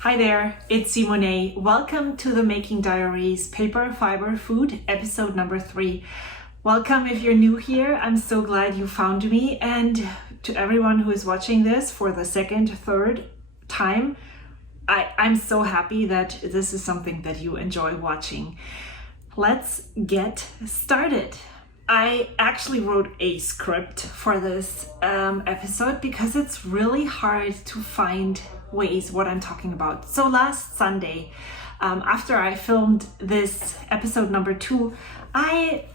Hi there, it's Simone. Welcome to the Making Diaries Paper, Fiber, Food, episode number 3. Welcome if you're new here. I'm so glad you found me. And to everyone who is watching this for the second, third time, I'm so happy that this is something that you enjoy watching. Let's get started. I actually wrote a script for this episode because it's really hard to find ways what I'm talking about. So last Sunday, after I filmed this episode number 2, I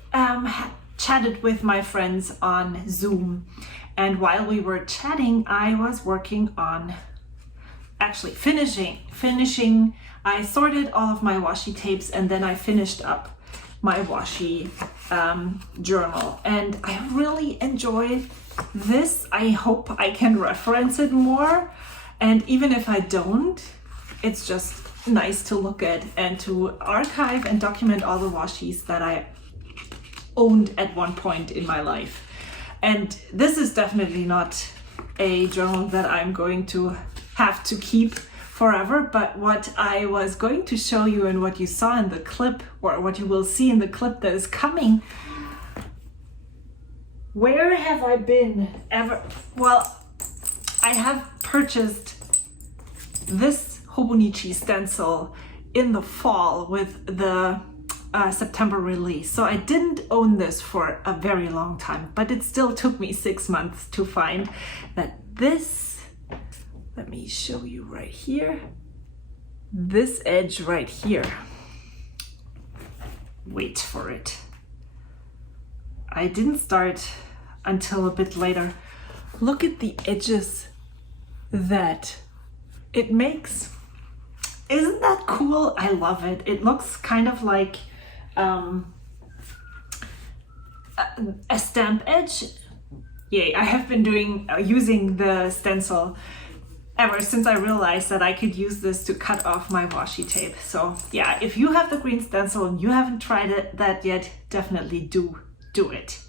chatted with my friends on Zoom. And while we were chatting, I was working on finishing. I sorted all of my washi tapes and then I finished up my washi journal, and I really enjoyed this. I hope I can reference it more, and even if I don't, it's just nice to look at and to archive and document all the washis that I owned at one point in my life. And this is definitely not a journal that I'm going to have to keep forever, but what I was going to show you and what you saw in the clip, or what you will see in the clip that is coming. Where have I been ever? Well, I have purchased this Hobonichi stencil in the fall with the September release. So I didn't own this for a very long time, but it still took me 6 months to find that this, let me show you right here, this edge right here. Wait for it. I didn't start until a bit later. Look at the edges that it makes. Isn't that cool? I love it. It looks kind of like a stamp edge. Yay, I have been using the stencil ever since I realized that I could use this to cut off my washi tape. So yeah, if you have the green stencil and you haven't tried that yet, definitely do it.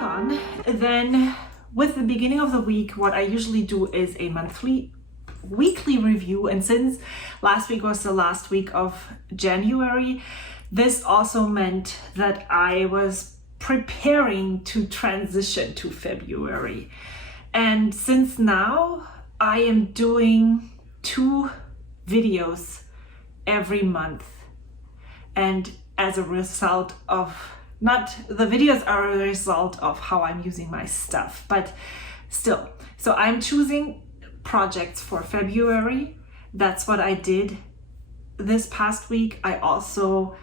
On. Then with the beginning of the week, what I usually do is a weekly review, and since last week was the last week of January, this also meant that I was preparing to transition to February. And since now I am doing 2 videos every month, and as a result of the videos are a result of how I'm using my stuff, but still. So I'm choosing projects for February. That's what I did this past week. I also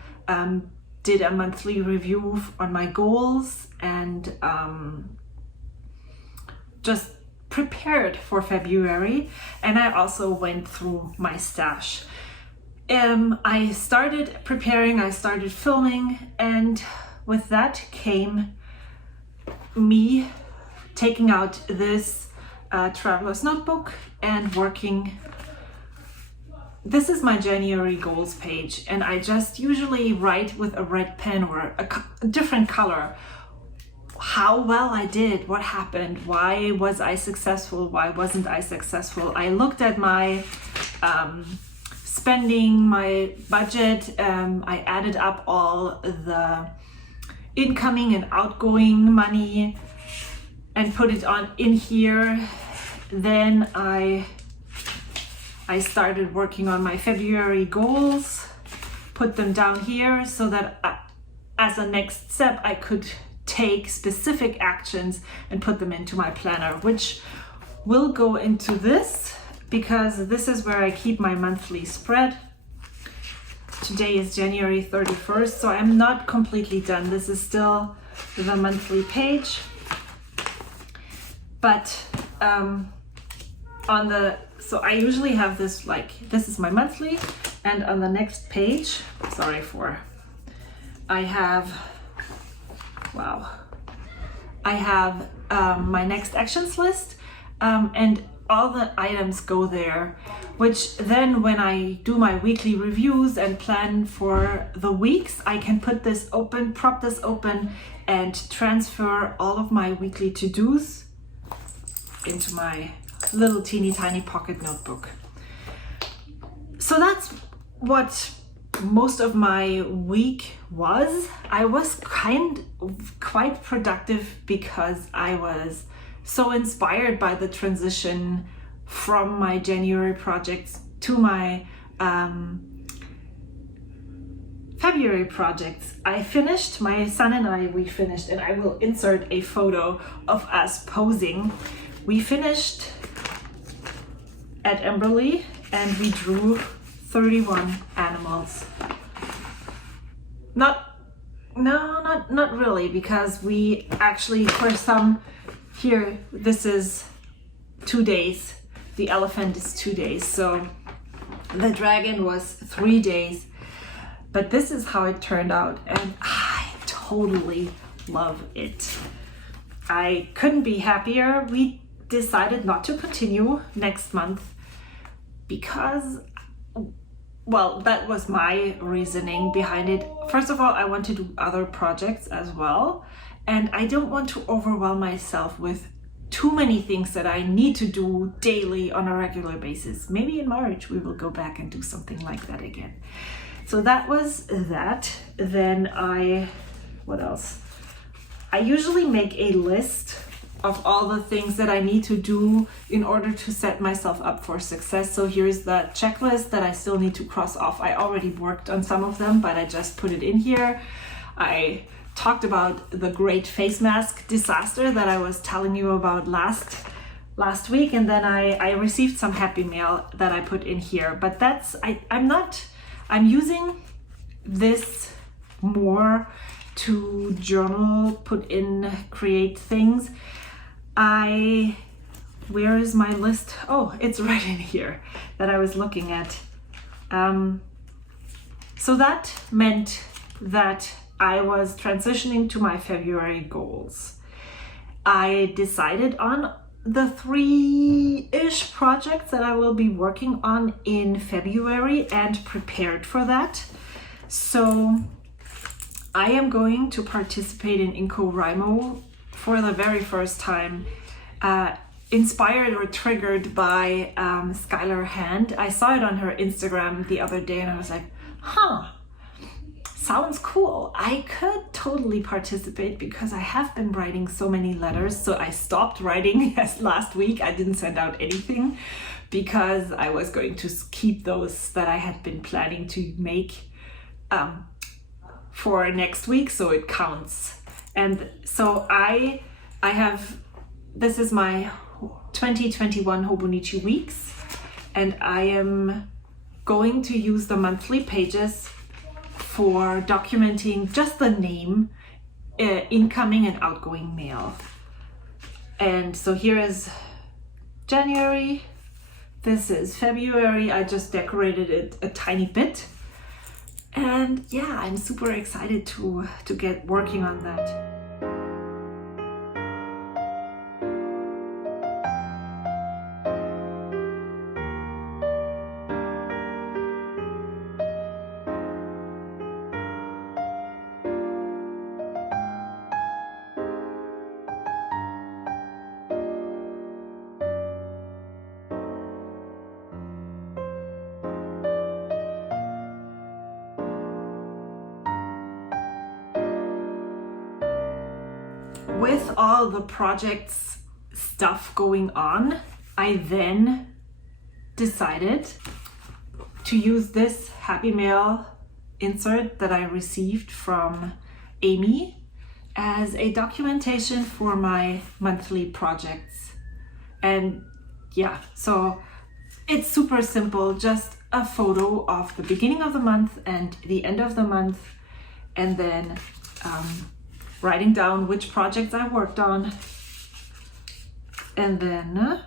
did a monthly review on my goals and just prepared for February. And I also went through my stash. I started preparing, I started filming, and with that came me taking out this traveler's notebook and working. This is my January goals page, and I just usually write with a red pen or a different color how well I did, what happened, why was I successful, why wasn't I successful. I looked at my spending, my budget. I added up all the incoming and outgoing money and put it on in here. Then I started working on my February goals, put them down here so that as a next step I could take specific actions and put them into my planner, which will go into this because this is where I keep my monthly spread. today is January 31st, so I'm not completely done. This is still the monthly page, but so I usually have this, like, this is my monthly, and on the next page, I have my next actions list, and all the items go there, which then when I do my weekly reviews and plan for the weeks, I can put this open, prop this open, and transfer all of my weekly to-dos into my little teeny tiny pocket notebook. So that's what most of my week was. I was quite productive because I was so inspired by the transition from my January projects to my February projects. I finished, my son and we finished, and I will insert a photo of us posing. We finished at Emberley and we drew 31 animals. Not really, because we actually, for some, here, this is 2 days. The elephant is 2 days. So the dragon was 3 days. But this is how it turned out, and I totally love it. I couldn't be happier. We decided not to continue next month because, well, that was my reasoning behind it. First of all, I want to do other projects as well, and I don't want to overwhelm myself with too many things that I need to do daily on a regular basis. Maybe in March we will go back and do something like that again. So that was that. Then what else? I usually make a list of all the things that I need to do in order to set myself up for success. So here's the checklist that I still need to cross off. I already worked on some of them, but I just put it in here. I talked about the great face mask disaster that I was telling you about last week, and then I received some happy mail that I put in here. But I'm using this more to journal, put in, create things. Where is my list? Oh, it's right in here that I was looking at. So that meant that I was transitioning to my February goals. I decided on the 3-ish projects that I will be working on in February and prepared for that. So I am going to participate in NaCoWriMo for the very first time, inspired or triggered by Skylar Hand. I saw it on her Instagram the other day and I was like, sounds cool. I could totally participate because I have been writing so many letters. So I stopped writing last week. I didn't send out anything because I was going to keep those that I had been planning to make for next week, so it counts. And so I have, this is my 2021 Hobonichi weeks, and I am going to use the monthly pages for documenting just the name, incoming and outgoing mail. And so here is January, this is February. I just decorated it a tiny bit. And yeah, I'm super excited to get working on that. With all the projects stuff going on, I then decided to use this Happy Mail insert that I received from Amy as a documentation for my monthly projects. And yeah, so it's super simple. Just a photo of the beginning of the month and the end of the month, and then writing down which projects I worked on, and then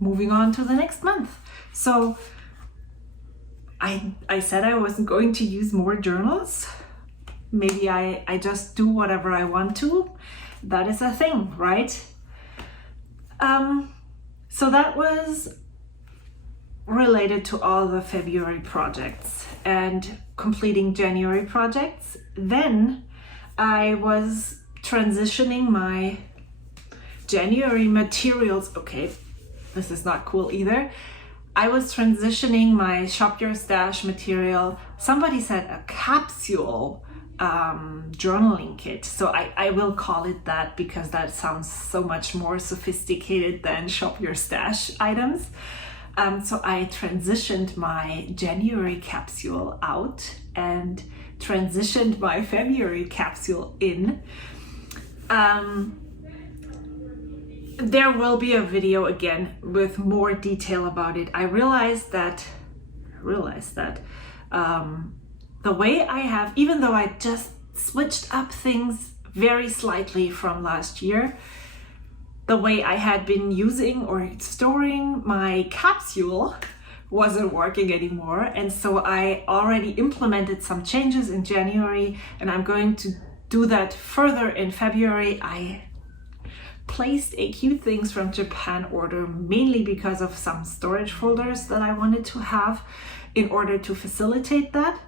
moving on to the next month. So I said I wasn't going to use more journals. Maybe I just do whatever I want to. That is a thing, right? So that was related to all the February projects and completing January projects. Then I was transitioning my January materials. Okay, this is not cool either. I was transitioning my Shop Your Stash material. Somebody said a capsule journaling kit. So I will call it that because that sounds so much more sophisticated than Shop Your Stash items. So I transitioned my January capsule out and transitioned my February capsule in. There will be a video again with more detail about it. I realized that the way I have, even though I just switched up things very slightly from last year, the way I had been using or storing my capsule wasn't working anymore. And so I already implemented some changes in January, and I'm going to do that further in February. I placed a cute things from Japan order mainly because of some storage folders that I wanted to have in order to facilitate that.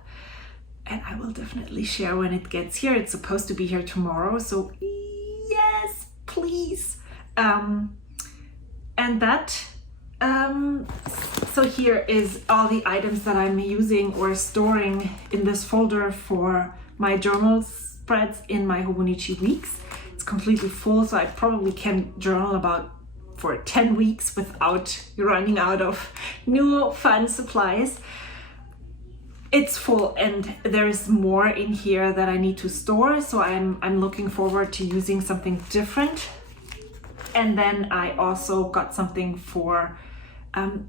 And I will definitely share when it gets here. It's supposed to be here tomorrow, so yes, please. And that, so here is all the items that I'm using or storing in this folder for my journal spreads in my Hobonichi weeks. It's completely full, so I probably can journal for 10 weeks without running out of new fun supplies. It's full, and there's more in here that I need to store, so I'm looking forward to using something different. And then I also got something for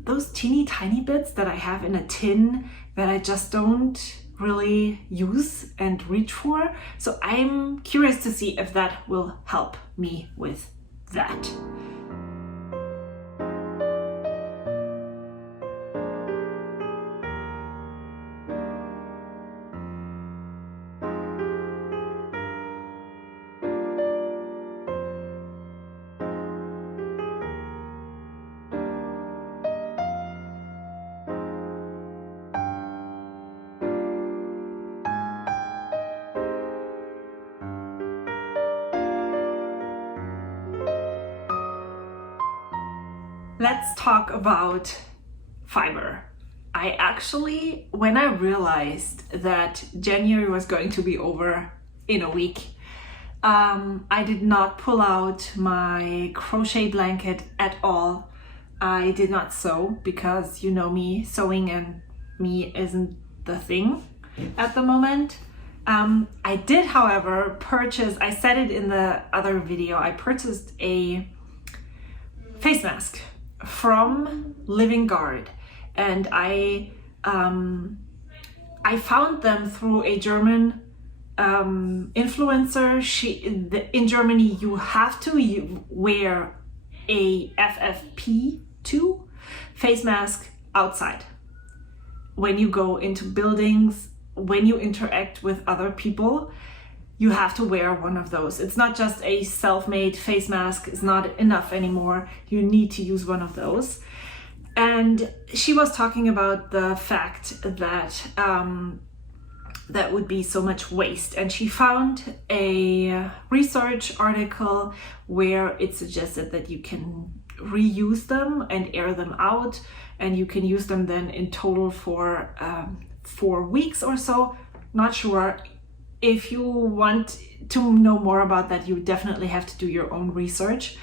those teeny tiny bits that I have in a tin that I just don't really use and reach for. So I'm curious to see if that will help me with that. Let's talk about fiber. I actually, when I realized that January was going to be over in a week, I did not pull out my crochet blanket at all. I did not sew because you know me, sewing and me isn't the thing at the moment. I did, however, purchase, I said it in the other video, I purchased a face mask from Living Guard, and I found them through a German influencer. In Germany you have to wear a FFP2 face mask outside when you go into buildings, when you interact with other people. You have to wear one of those. It's not just a self-made face mask. It's not enough anymore. You need to use one of those. And she was talking about the fact that that would be so much waste. And she found a research article where it suggested that you can reuse them and air them out, and you can use them then in total for 4 weeks or so. Not sure. If you want to know more about that, you definitely have to do your own research.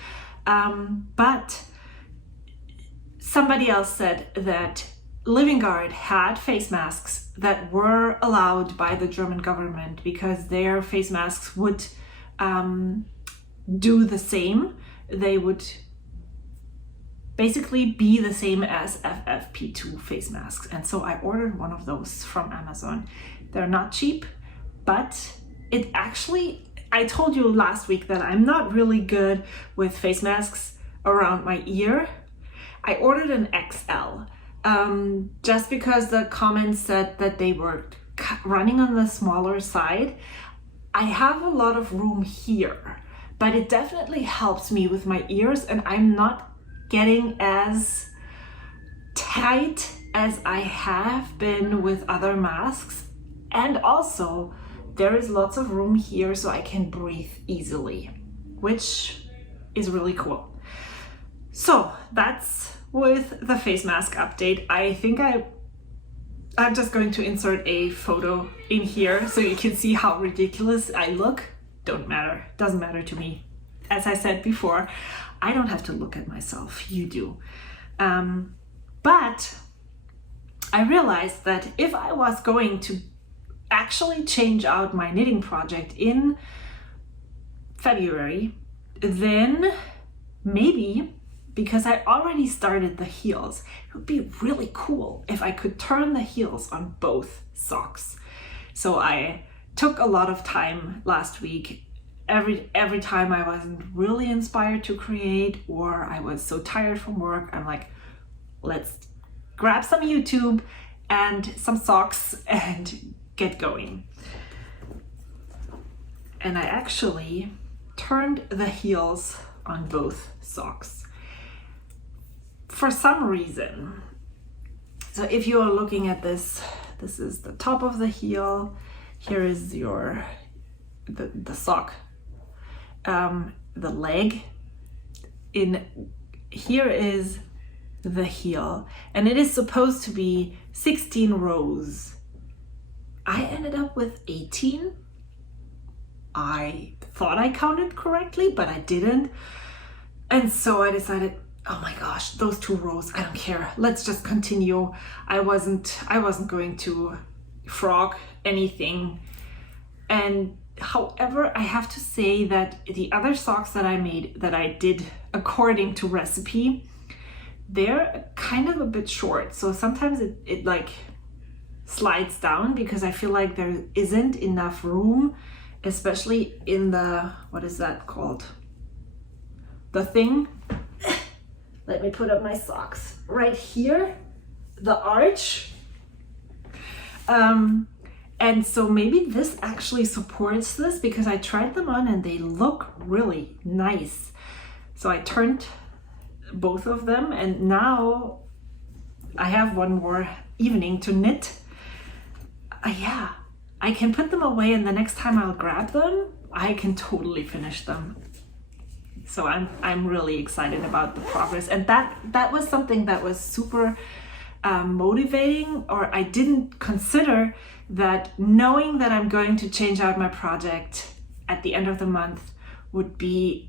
But somebody else said that Living Guard had face masks that were allowed by the German government because their face masks would do the same. They would basically be the same as FFP2 face masks. And so I ordered one of those from Amazon. They're not cheap, but it actually, I told you last week that I'm not really good with face masks around my ear. I ordered an XL just because the comments said that they were running on the smaller side. I have a lot of room here, but it definitely helps me with my ears, and I'm not getting as tight as I have been with other masks. And also there is lots of room here so I can breathe easily, which is really cool. So that's with the face mask update. I think I'm just going to insert a photo in here so you can see how ridiculous I look. Doesn't matter to me. As I said before, I don't have to look at myself, you do. But I realized that if I was going to actually change out my knitting project in February, then maybe, because I already started the heels, it would be really cool if I could turn the heels on both socks. So I took a lot of time last week. Every time I wasn't really inspired to create, or I was so tired from work, I'm like, let's grab some YouTube and some socks and get going. And I actually turned the heels on both socks for some reason. So if you are looking at this, this is the top of the heel. Here is the sock, the leg. Here is the heel, and it is supposed to be 16 rows. I ended up with 18. I thought I counted correctly, but I didn't. And so I decided, oh my gosh, those 2 rows, I don't care. Let's just continue. I wasn't going to frog anything. And however, I have to say that the other socks that I made, that I did according to recipe, they're kind of a bit short. So sometimes it like slides down because I feel like there isn't enough room, especially in the, what is that called? The thing. Let me put up my socks right here, the arch. And so maybe this actually supports this, because I tried them on and they look really nice. So I turned both of them, and now I have one more evening to knit. Yeah, I can put them away, and the next time I'll grab them, I can totally finish them. So I'm really excited about the progress. And that was something that was super motivating, or I didn't consider that knowing that I'm going to change out my project at the end of the month would be,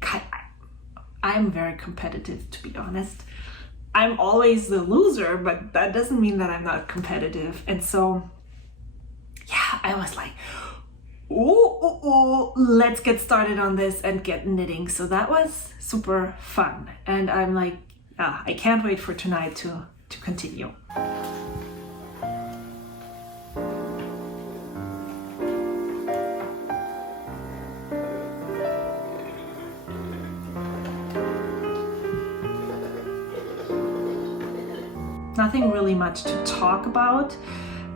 I'm very competitive, to be honest. I'm always the loser, but that doesn't mean that I'm not competitive. And so, yeah, I was like, let's get started on this and get knitting. So that was super fun. And I'm like, I can't wait for tonight to continue. Nothing really much to talk about.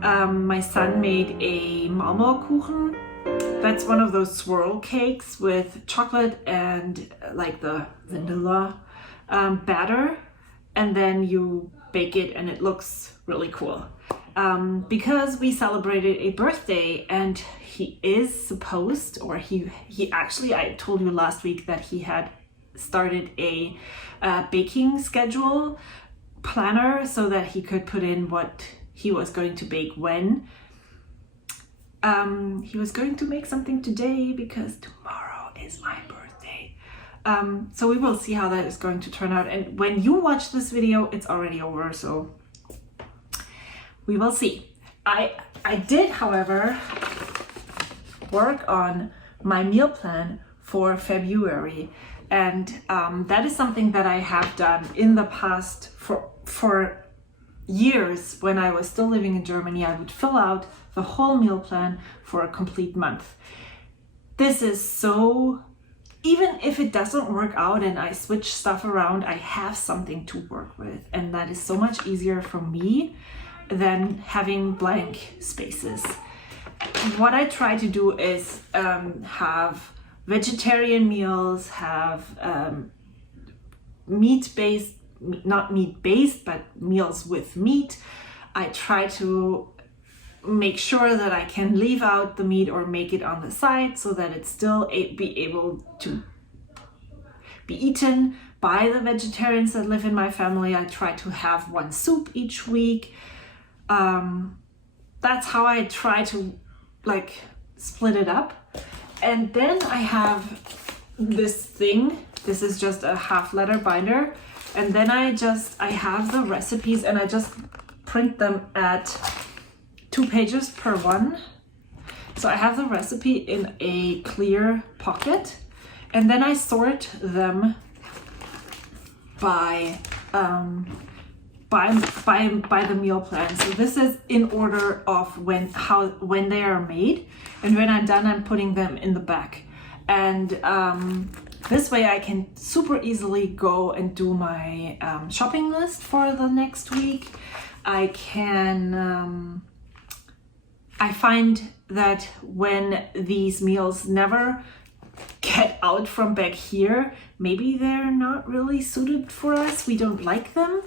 My son made a Marmorkuchen. That's one of those swirl cakes with chocolate and like the vanilla batter, and then you bake it and it looks really cool. Because we celebrated a birthday, and he is supposed, or he actually, I told you last week that he had started a baking schedule planner so that he could put in what he was going to bake when. He was going to make something today because tomorrow is my birthday. So we will see how that is going to turn out. And when you watch this video, it's already over, so we will see. I did, however, work on my meal plan for February. And that is something that I have done in the past for years. When I was still living in Germany, I would fill out the whole meal plan for a complete month. This is so, even if it doesn't work out and I switch stuff around, I have something to work with. And that is so much easier for me than having blank spaces. What I try to do is have vegetarian meals, have meat-based, not meat-based, but meals with meat. I try to make sure that I can leave out the meat or make it on the side so that it's still be able to be eaten by the vegetarians that live in my family. I try to have one soup each week. That's how I try to split it up. And then I have this thing. This is just a half letter binder. And then I have the recipes and I just print them at 2 pages per one. So I have the recipe in a clear pocket, and then I sort them by the meal plan. So this is in order of when they are made, and when I'm done, I'm putting them in the back. And this way I can super easily go and do my shopping list for the next week. I can I find that when these meals never get out from back here, maybe they're not really suited for us. We don't like them.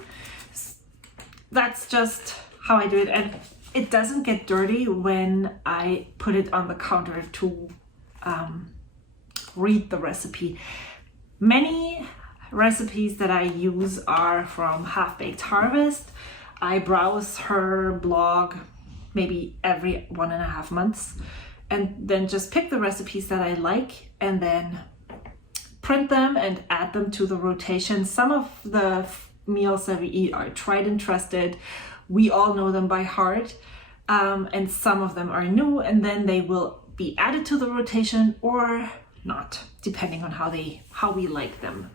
That's just how I do it. And it doesn't get dirty when I put it on the counter to read the recipe. Many recipes that I use are from Half Baked Harvest. I browse her blog maybe every 1.5 months, and then just pick the recipes that I like and then print them and add them to the rotation. Some of the meals that we eat are tried and trusted. We all know them by heart, and some of them are new, and then they will be added to the rotation or not, depending on how we like them.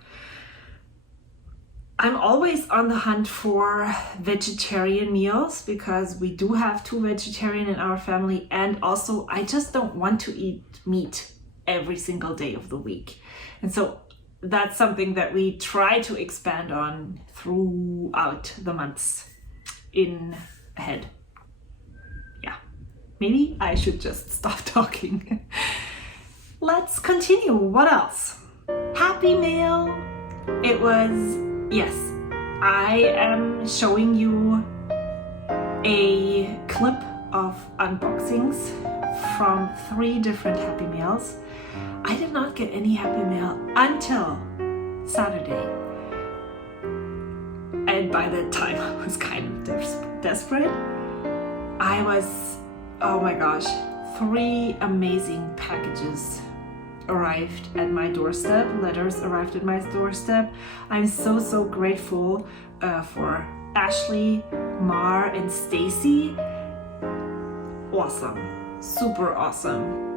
I'm always on the hunt for vegetarian meals because we do have 2 vegetarian in our family, and also I just don't want to eat meat every single day of the week. And so that's something that we try to expand on throughout the months in ahead. Yeah, maybe I should just stop talking. Let's continue. What else? Happy Mail. It was, yes, I am showing you a clip of unboxings from 3 different Happy Meals. I did not get any Happy Mail until Saturday. And by that time I was kind of desperate. I was, oh my gosh, 3 amazing packages arrived at my doorstep. Letters arrived at my doorstep. I'm so grateful for Ashley, Mar, and Stacy. Awesome, super awesome.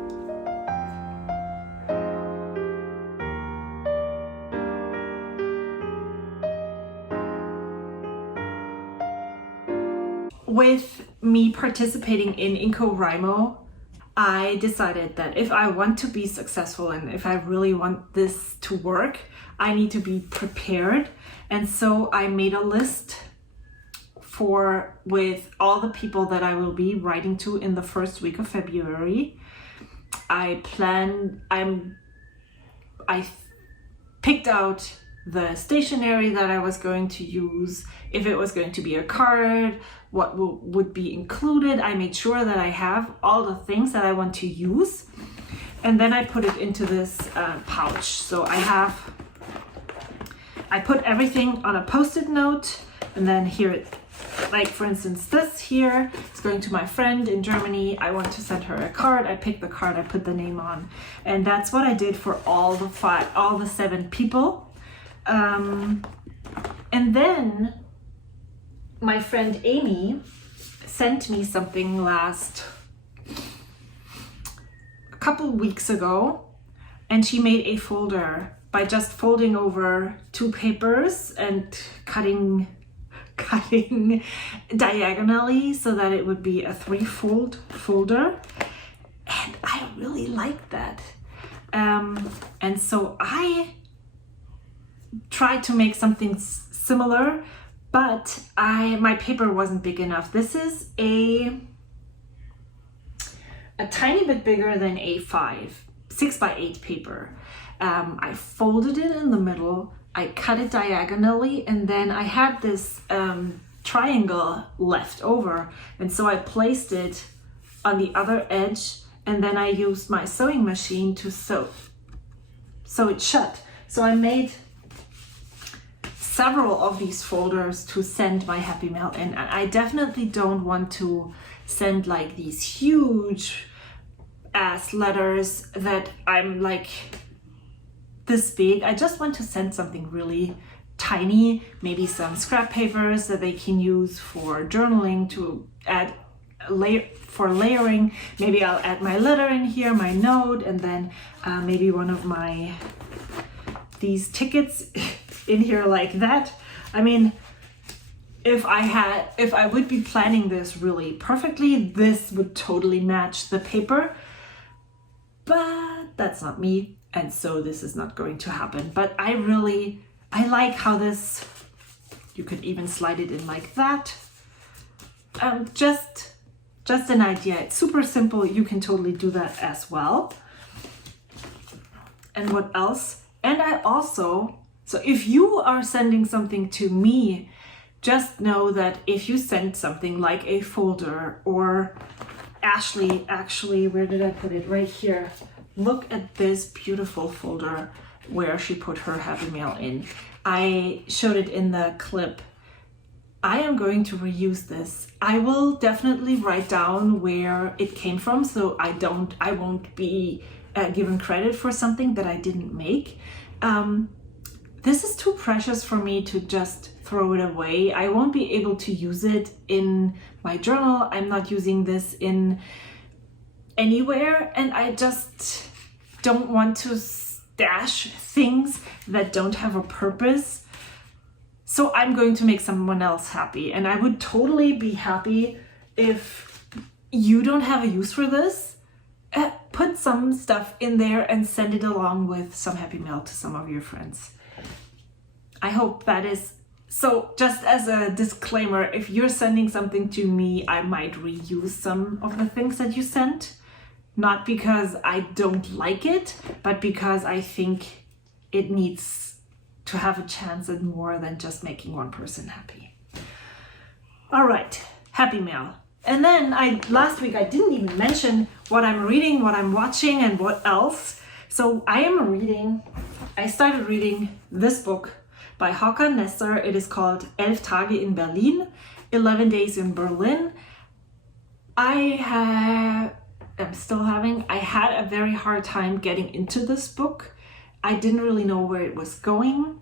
With me participating in NaCoWriMo, I decided that if I want to be successful and if I really want this to work, I need to be prepared. And so I made a list with all the people that I will be writing to in the first week of February. I picked out the stationery that I was going to use, if it was going to be a card, what would be included. I made sure that I have all the things that I want to use, and then I put it into this pouch. So I put everything on a post-it note, and then here, like for instance this here, it's going to my friend in Germany. I want to send her a card. I pick the card, I put the name on, and that's what I did for all the 7 people. And then my friend Amy sent me something a couple weeks ago, and she made a folder by just folding over 2 papers and cutting diagonally so that it would be a 3-fold folder. And I really like that. And so I tried to make something similar, but my paper wasn't big enough. This is a tiny bit bigger than A5, 6x8 paper. I folded it in the middle, I cut it diagonally, and then I had this triangle left over, and so I placed it on the other edge, and then I used my sewing machine to sew it shut. So I made several of these folders to send my happy mail in. And I definitely don't want to send like these huge ass letters that I'm like this big. I just want to send something really tiny, maybe some scrap papers that they can use for journaling, to add for layering. Maybe I'll add my letter in here, my note, and then maybe one of these tickets in here like that. I mean, if I would be planning this really perfectly, this would totally match the paper, but that's not me, and so this is not going to happen. But I like how this, you could even slide it in like that. Just an idea. It's super simple. You can totally do that as well. And what else? And I also, so if you are sending something to me, just know that if you send something like a folder, or Ashley, actually, where did I put it? Right here. Look at this beautiful folder where she put her happy mail in. I showed it in the clip. I am going to reuse this. I will definitely write down where it came from, so I won't be given credit for something that I didn't make. This is too precious for me to just throw it away. I won't be able to use it in my journal. I'm not using this in anywhere, and I just don't want to stash things that don't have a purpose. So I'm going to make someone else happy, and I would totally be happy if you don't have a use for this. Put some stuff in there and send it along with some happy mail to some of your friends. I hope that is so. Just as a disclaimer, if you're sending something to me, I might reuse some of the things that you sent, not because I don't like it, but because I think it needs to have a chance at more than just making one person happy. All right, happy mail. And then last week I didn't even mention what I'm reading, what I'm watching, and what else. So I started reading this book by Håkan Nesser. It is called 11 Tage in Berlin, 11 Days in Berlin. I had a very hard time getting into this book. I didn't really know where it was going.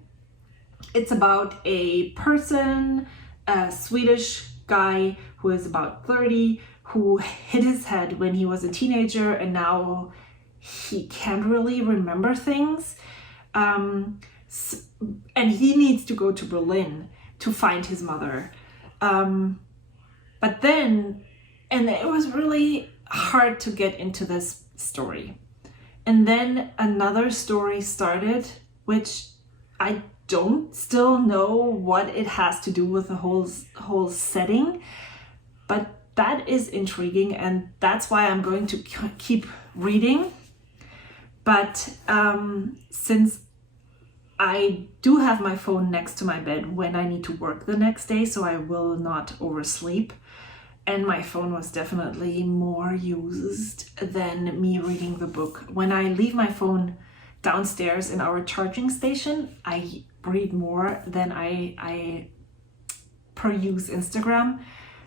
It's about a person, a Swedish guy who is about 30, who hit his head when he was a teenager, and now he can't really remember things. And he needs to go to Berlin to find his mother. And it was really hard to get into this story. And then another story started, which I don't still know what it has to do with the whole setting, but that is intriguing, and that's why I'm going to keep reading. But since I do have my phone next to my bed when I need to work the next day, so I will not oversleep, and my phone was definitely more used than me reading the book. When I leave my phone downstairs in our charging station, I read more than I peruse Instagram.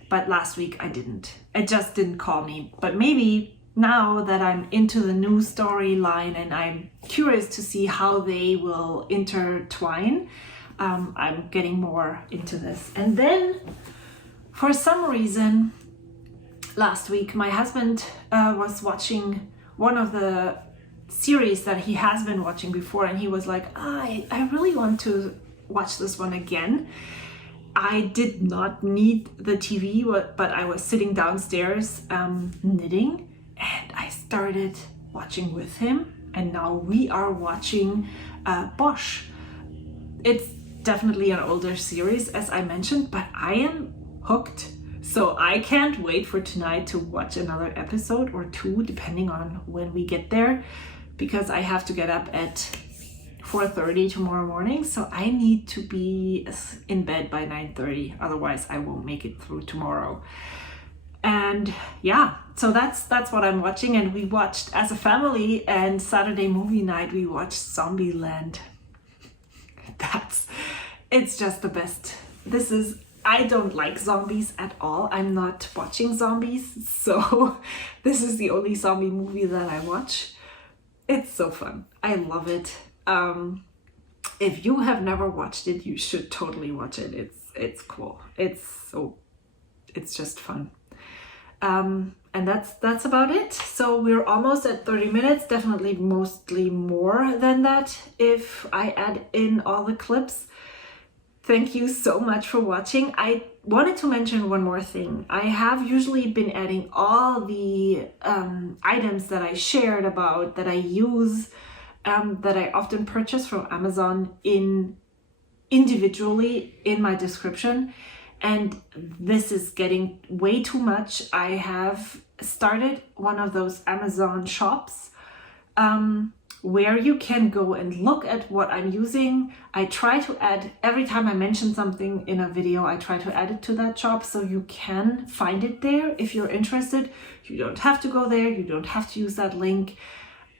But last week I didn't. It just didn't call me. But maybe now that I'm into the new storyline and I'm curious to see how they will intertwine, I'm getting more into this. And then for some reason, last week, my husband was watching one of the series that he has been watching before, and he was like, I really want to watch this one again. I did not need the TV, but I was sitting downstairs knitting, and I started watching with him, and now we are watching Bosch. It's definitely an older series, as I mentioned, but I am hooked. So I can't wait for tonight to watch another episode or two, depending on when we get there, because I have to get up at 4:30 tomorrow morning. So I need to be in bed by 9:30. Otherwise I won't make it through tomorrow. And yeah, so that's what I'm watching. And we watched as a family, and Saturday movie night we watched Zombieland. It's just the best. I don't like zombies at all. I'm not watching zombies, so this is the only zombie movie that I watch. It's so fun. I love it. If you have never watched it, you should totally watch it. It's cool. It's just fun. And that's about it. So we're almost at 30 minutes, definitely mostly more than that if I add in all the clips. Thank you so much for watching. I wanted to mention one more thing. I have usually been adding all the items that I shared about, that I use, that I often purchase from Amazon individually in my description. And this is getting way too much. I have started one of those Amazon shops where you can go and look at what I'm using. I try to add, every time I mention something in a video, I try to add it to that shop so you can find it there if you're interested. You don't have to go there. You don't have to use that link.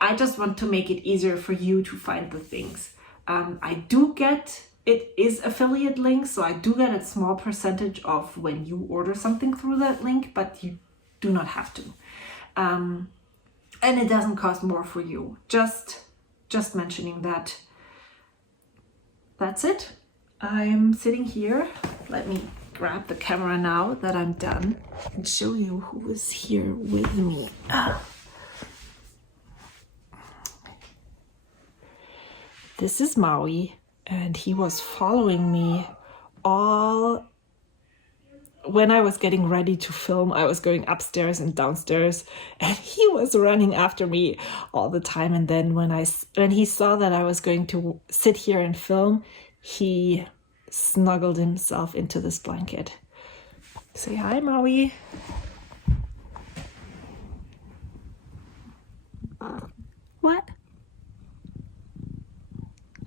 I just want to make it easier for you to find the things. It is affiliate links, so I do get a small percentage of when you order something through that link, but you do not have to. And it doesn't cost more for you. Just mentioning that. That's it. I'm sitting here. Let me grab the camera now that I'm done and show you who is here with me. This is Maui, and he was following me all when I was getting ready to film. I was going upstairs and downstairs, and he was running after me all the time. And then when he saw that I was going to sit here and film, he snuggled himself into this blanket. Say hi, Maui. What?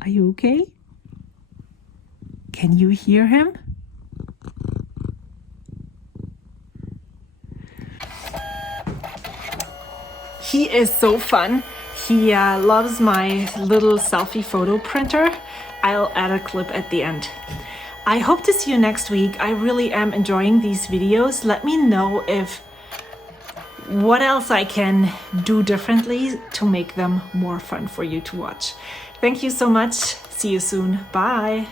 Are you okay? Can you hear him? He is so fun. He loves my little selfie photo printer. I'll add a clip at the end. I hope to see you next week. I really am enjoying these videos. Let me know what else I can do differently to make them more fun for you to watch. Thank you so much. See you soon. Bye.